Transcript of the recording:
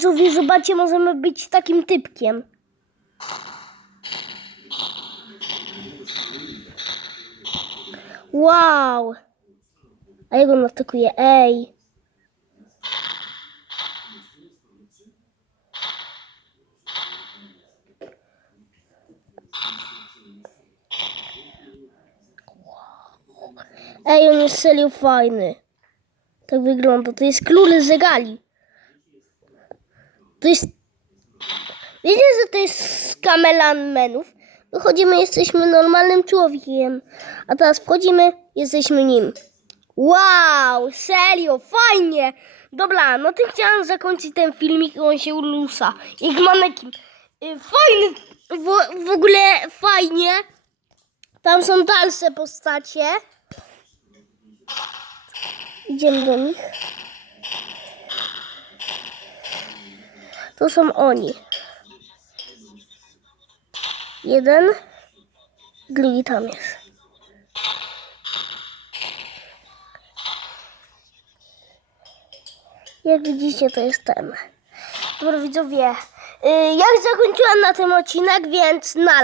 widzowie, zobaczcie, możemy być takim typkiem. Wow! A jak on atakuje? Ej! Ej, on jest serio fajny. Tak wygląda. To jest król z regali. To jest... Wiecie, że to jest z Kamelan Menów? Wychodzimy, jesteśmy normalnym człowiekiem. A teraz wchodzimy, jesteśmy nim. Wow, serio, fajnie. Dobra, no to chciałam zakończyć ten filmik on się ulusa. Jak manekin. Y, Fajny, w, w ogóle fajnie. Tam są dalsze postacie. Idziemy do nich. To są oni. Jeden, drugi tam jest. Jak widzicie, to jest ten. Dobra, widzowie, y, ja zakończyłam na tym odcinek, więc na